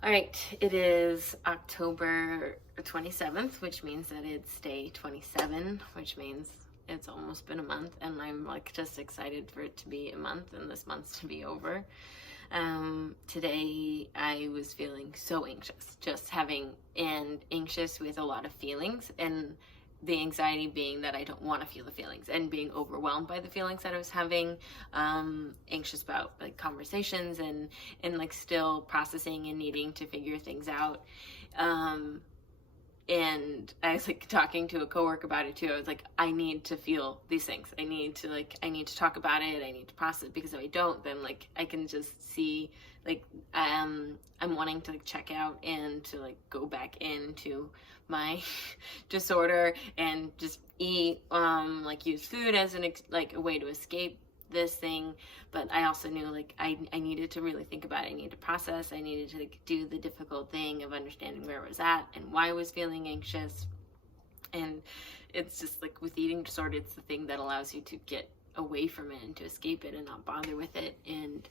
All right, it is October 27th, which means that it's day 27, which means it's almost been a month, and I'm like just excited for it to be a month and this month to be over. Today I was feeling so anxious, and anxious with a lot of feelings, and the anxiety being that I don't want to feel the feelings and being overwhelmed by the feelings that I was having, anxious about like conversations and like still processing and needing to figure things out. And I was like talking to a coworker about it too. I was like, I need to feel these things. I need to talk about it. I need to process it, because if I don't, then like I can just see like I'm wanting to like check out and to like go back into my disorder and just eat, like use food as like a way to escape this thing. But I also knew like I needed to really think about it. I needed to process. I needed to like do the difficult thing of understanding where I was at and why I was feeling anxious. And it's just like with eating disorder, it's the thing that allows you to get away from it and to escape it and not bother with it. And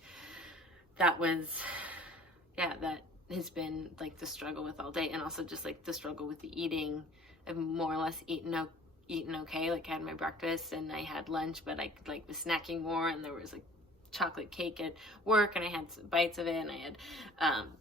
that was, yeah, that has been like the struggle with all day, and also just like the struggle with the eating. I've more or less eaten okay. Like I had my breakfast and I had lunch, but I like was snacking more, and there was like chocolate cake at work and I had some bites of it, and I had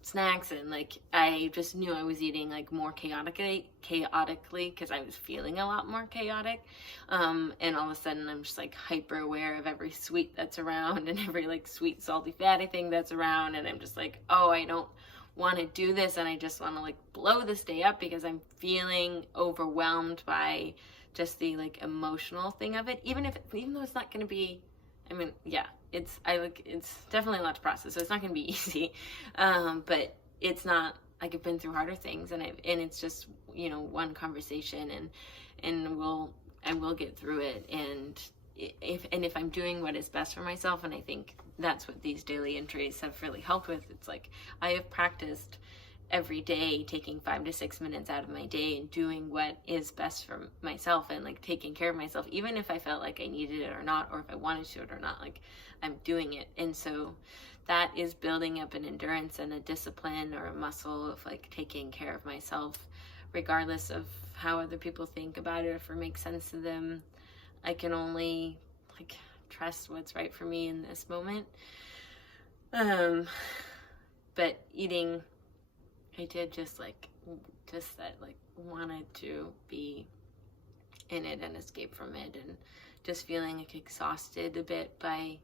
snacks, and like I just knew I was eating like more chaotically because I was feeling a lot more chaotic, and all of a sudden I'm just like hyper aware of every sweet that's around and every like sweet salty fatty thing that's around, and I'm just like, oh, I don't want to do this, and I just want to like blow this day up because I'm feeling overwhelmed by just the like emotional thing of it, even though it's not going to be, I mean, yeah, it's definitely a lot to process, so it's not going to be easy, but it's not like I've been through harder things, and it's just, you know, one conversation, and I will get through it, and if I'm doing what is best for myself, and I think that's what these daily entries have really helped with. It's like I have practiced every day taking 5 to 6 minutes out of my day and doing what is best for myself, and like taking care of myself, even if I felt like I needed it or not, or if I wanted to it or not, like I'm doing it. And so that is building up an endurance and a discipline or a muscle of like taking care of myself, regardless of how other people think about it, or if it makes sense to them. I can only like trust what's right for me in this moment. But eating, I did just that, like wanted to be in it and escape from it, and just feeling like exhausted a bit by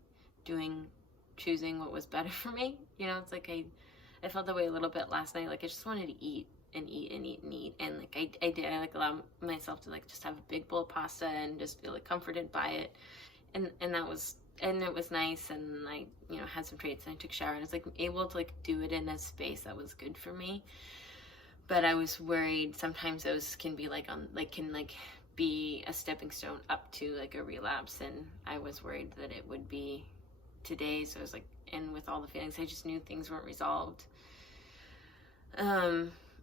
choosing what was better for me. You know, it's like I felt that way a little bit last night. Like I just wanted to eat and eat and eat and eat, and like I like allow myself to like just have a big bowl of pasta and just feel like comforted by it, and it was nice, and I, you know, had some treats, and I took a shower, and I was like able to like do it in a space that was good for me. But I was worried sometimes those can be be a stepping stone up to like a relapse, and I was worried that it would be today. So I was like, and with all the feelings, I just knew things weren't resolved.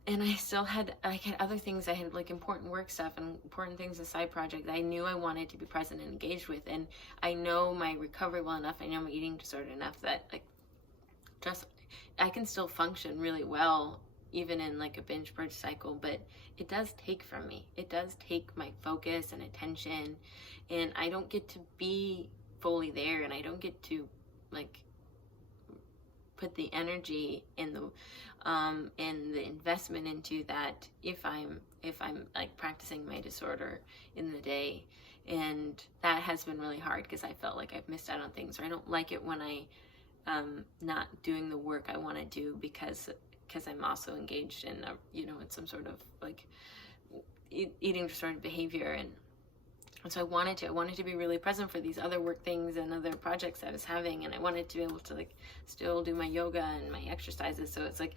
And I still had other things. I had like important work stuff and important things, a side project that I knew I wanted to be present and engaged with. And I know my recovery well enough, I know my eating disorder enough, that like just I can still function really well even in like a binge purge cycle, but it does take from me. It does take my focus and attention, and I don't get to be fully there, and I don't get to like put the energy and the investment into that if I'm like practicing my disorder in the day. And that has been really hard because I felt like I've missed out on things, or I don't like it when I not doing the work I want to do because I'm also engaged in in some sort of like eating disordered behavior. And so I wanted to be really present for these other work things and other projects I was having, and I wanted to be able to like still do my yoga and my exercises. So it's like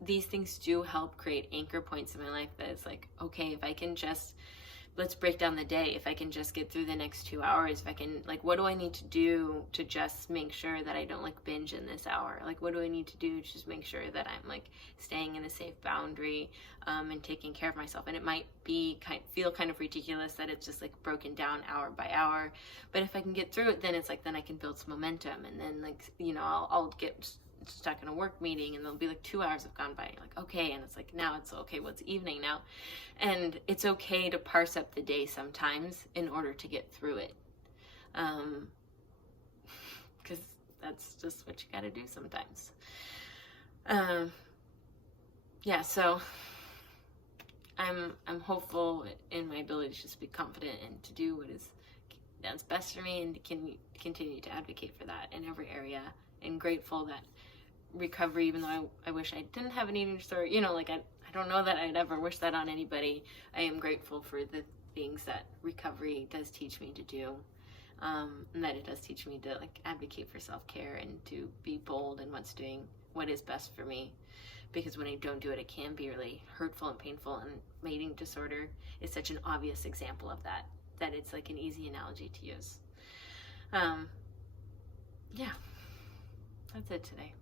these things do help create anchor points in my life that it's like, okay, if I can just, let's break down the day. If I can just get through the next 2 hours, if I can, like, what do I need to do to just make sure that I don't like binge in this hour? Like, what do I need to do to just make sure that I'm like staying in a safe boundary, and taking care of myself? And it might be feel kind of ridiculous that it's just like broken down hour by hour, but if I can get through it, then it's like, then I can build some momentum, and then like, I'll get stuck in a work meeting, and there'll be like 2 hours have gone by, and you're like, okay, and it's like, now it's okay, well, it's evening now. And it's okay to parse up the day sometimes in order to get through it. Because that's just what you got to do sometimes. Yeah, so I'm hopeful in my ability to just be confident and to do what is that's best for me, and to continue to advocate for that in every area, and grateful that recovery, even though I wish I didn't have an eating disorder, you know, like I don't know that I'd ever wish that on anybody. I am grateful for the things that recovery does teach me to do, and that it does teach me to like advocate for self-care and to be bold in what is best for me. Because when I don't do it, it can be really hurtful and painful, and my eating disorder is such an obvious example of that it's like an easy analogy to use. Yeah, that's it today.